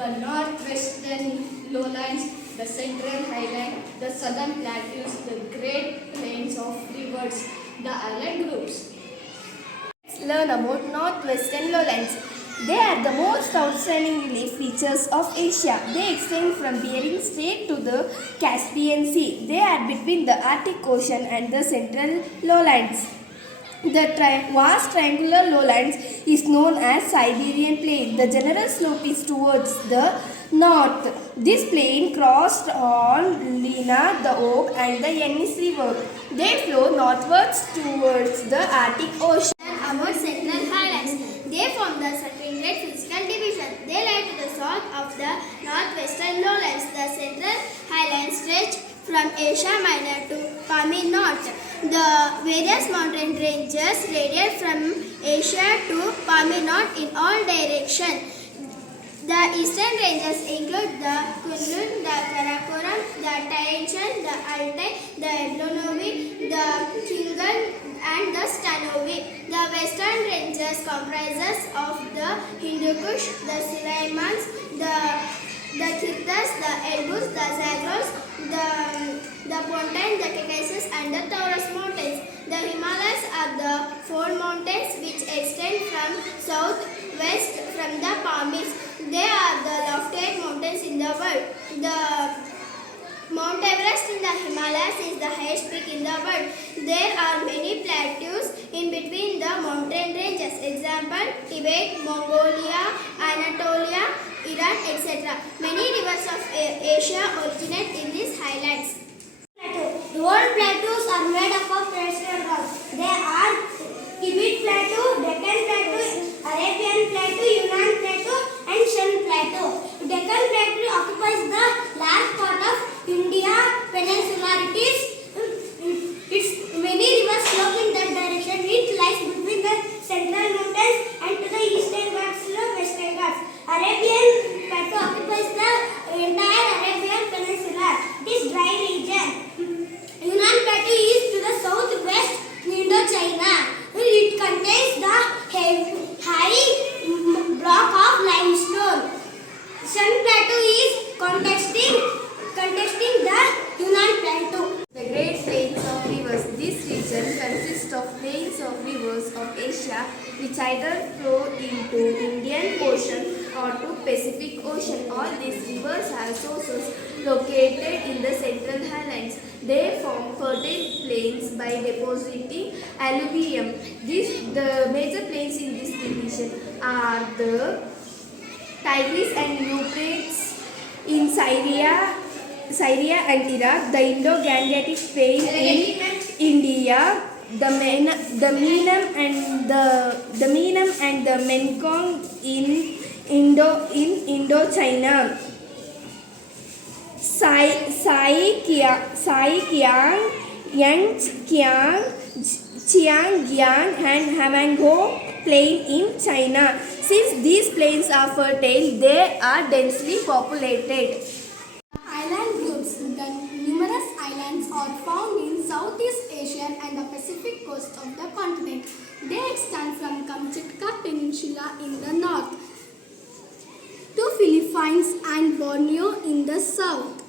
the northwestern lowlands, the central highland, the southern plateaus, the great plains of rivers, the island groups. Let's learn about northwestern lowlands. They are the most outstanding relief features of Asia. They extend from Bering Strait to the Caspian Sea. They are between the Arctic Ocean and the central lowlands. The vast triangular lowlands is known as Siberian Plain. The general slope is towards the north. This plain crossed on Lena, the Oak and the Yenis River. They flow northwards towards the Arctic Ocean. About central highlands. They form the second-grade physical division. They lie to the south of the northwestern lowlands. The central highlands stretch from Asia Minor to Pamir North. The various mountain ranges radiate from Asia to Pamir North in all directions. The eastern ranges include the Kunlun, the Karakoram, the Tianjin, the Altai, the Yablonov, the Khingan and the Stanovi. The western ranges comprises of the Hindu Kush, the Sulaimans, the Kirtas, the Elbrus, the Zagros, the Pontine, the Caucasus and the Taurus mountains. The Himalayas are the four mountains which extend from southwest from the Pamirs. They are the loftiest mountains in the world. The Mount Everest in the Himalayas is the highest peak in the world. There are many plateaus in between the mountain ranges. Example, Tibet, Mongolia, Anatolia, Iran, etc. Many rivers of Asia originate in these highlands. The world plateaus are made up of terrestrial rocks. They are Tibet Plateau, Deccan Plateau, Arabian Plateau, Yunnan Plateau and Shan Plateau. Deccan Plateau occupies the large part of India Peninsula. Its many rivers flow in that direction. It lies between the central mountains and to the eastern Ghats to the western Ghats. Arabian Plateau occupies the entire Arabian Peninsula. This dry region. Yunnan Plateau is to the southwest Indochina. It contains the high block of limestone. Shan Plateau is contesting the Yunnan Plateau. The Great Plains of Rivers. This region consists of plains of rivers of Asia which either flow into Indian Ocean or to Pacific Ocean. All these rivers have sources located in the central highlands. They form fertile plains by depositing alluvium. The major plains in this division are the Tigris and Euphrates in Syria and Iraq, the Indo-Gangetic Plain in India, the Meenam and the Mekong in Indochina, Saikiang, Yangtze, Xiangyan and Hamango Plain in China. Since these plains are fertile, they are densely populated. Island groups. The numerous islands are found in Southeast Asia and the Pacific coast of the continent. They extend from Kamchatka Peninsula in the north to Philippines and Borneo in the south.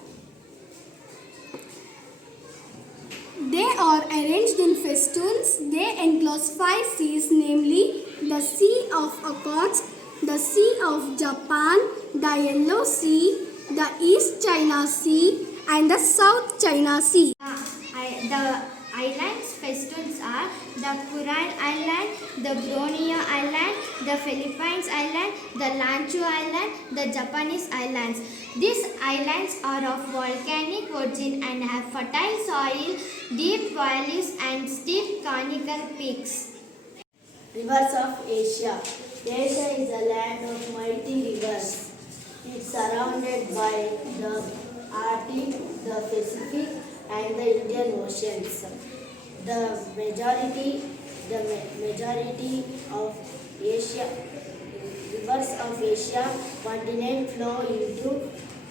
They are arranged in festoons. They enclose 5 seas, namely the Sea of Okhotsk, the Sea of Japan, the Yellow Sea, the East China Sea and the South China Sea. The islands festoons are the Kuril Island, the Borneo Island, the Philippines Island, the Lanchu Island, the Japanese Islands. These islands are of volcanic origin and have fertile soil, deep valleys and steep conical peaks. Rivers of Asia. Asia is a land of mighty rivers. It's surrounded by the Arctic, the Pacific and the Indian Oceans. The majority of Asia rivers of Asia continent flow into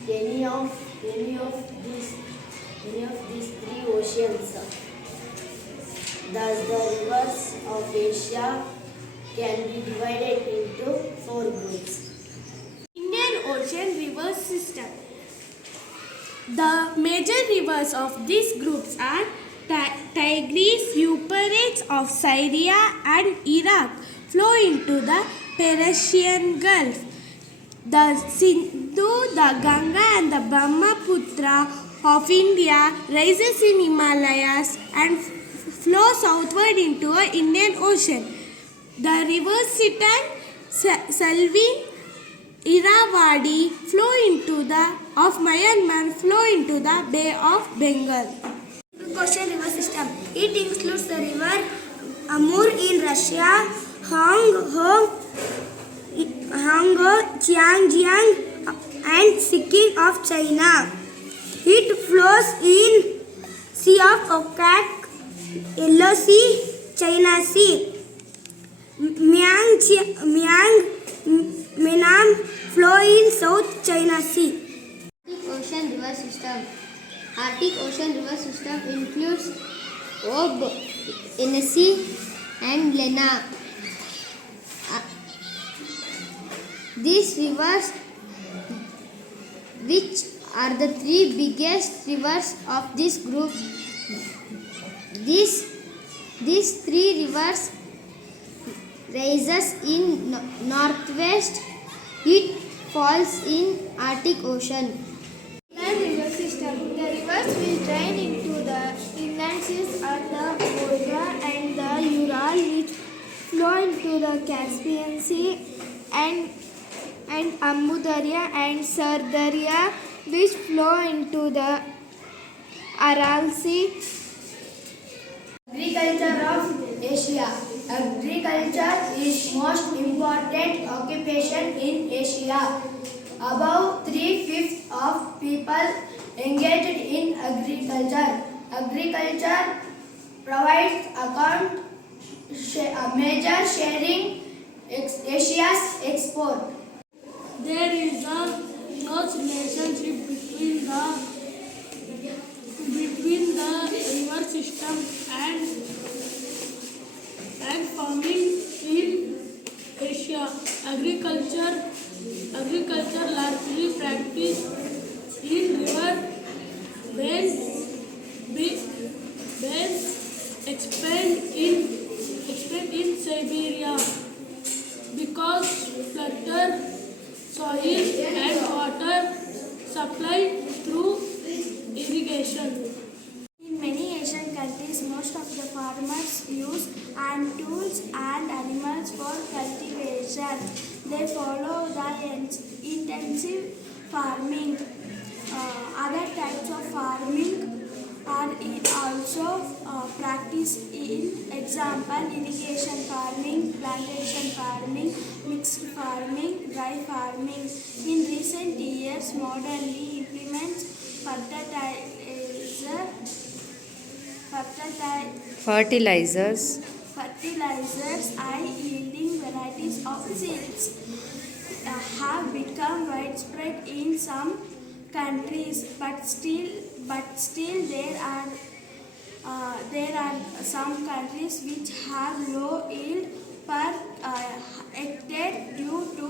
any of these 3 oceans. Thus, the rivers of Asia can be divided into 4 groups. Indian Ocean river system. The major rivers of these groups are Tigris, Euphrates of Syria and Iraq flow into the Persian Gulf. The Sindhu, the Ganga and the Brahmaputra of India rises in Himalayas and flow southward into the Indian Ocean. The rivers Sitan, Salween, Irrawaddy flow into the of Myanmar flow into the Bay of Bengal. Ocean river system. It includes the river Amur in Russia, Hongho, Jiangjiang and Sikkim of China. It flows in Sea of Okhotsk, Yellow Sea, China Sea. Menam flow in South China Sea. Ocean river system. Arctic Ocean river system includes Ob, Yenisei and Lena. These rivers, which are the three biggest rivers of this group, these three rivers rises in northwest. It falls in Arctic Ocean. River system. The rivers which drain into the inland seas are the Volga and the Ural, which flow into the Caspian Sea, and Amu Darya and Sar Darya, which flow into the Aral Sea. Agriculture of Asia. Agriculture is most important occupation in Asia. About 3/5 of people engaged in agriculture. Agriculture provides a major sharing Asia's export. There is a close relationship between the river system and farming in Asia. Agriculture largely practiced in river basins expand in Siberia because flatter soil and water supply through irrigation. In many Asian countries, most of the farmers use hand tools and animals for cultivation. They follow the intensive farming. Other types of farming are also practiced in example irrigation farming, plantation farming, mixed farming, dry farming. In recent years, modernly implements fertilizers, high-yielding varieties of seeds have become widespread in some countries, but still there are some countries which have low yield per hectare due to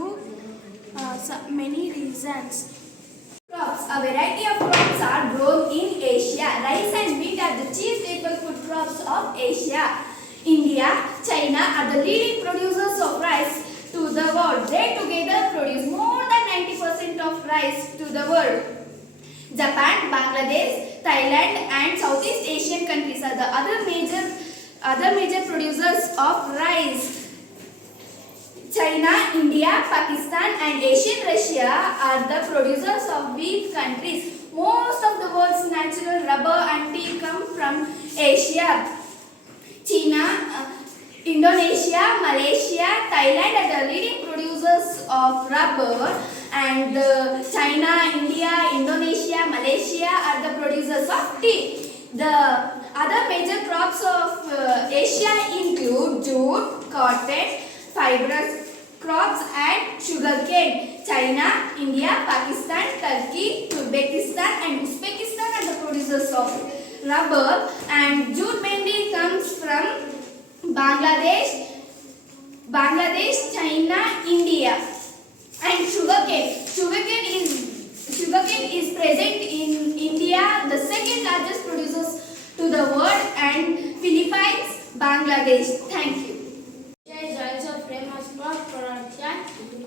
many reasons. Crops. A variety of crops are grown in Asia. Rice and wheat are the chief staple food crops of Asia. India, China are the leading producers of rice to the world. They together produce more than 90% of rice to the world. Japan, Bangladesh, Thailand and Southeast Asian countries are the other major producers of rice. China, India, Pakistan and Asian Russia are the producers of wheat countries. Most of the world's natural rubber and tea come from Asia. China, Indonesia, Malaysia, Thailand are the leading producers of rubber, and China, India, Indonesia, Malaysia are the producers of tea. The other major crops of Asia include jute, cotton, fibrous crops and sugarcane. China, India, Pakistan, Turkey, Uzbekistan and Uzbekistan are the producers of rubber, and jute mainly comes from Bangladesh, China, India. And sugarcane Bangladesh. Thank you. Asia is also famous for production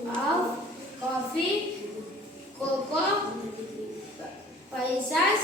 of coffee, cocoa, pulses,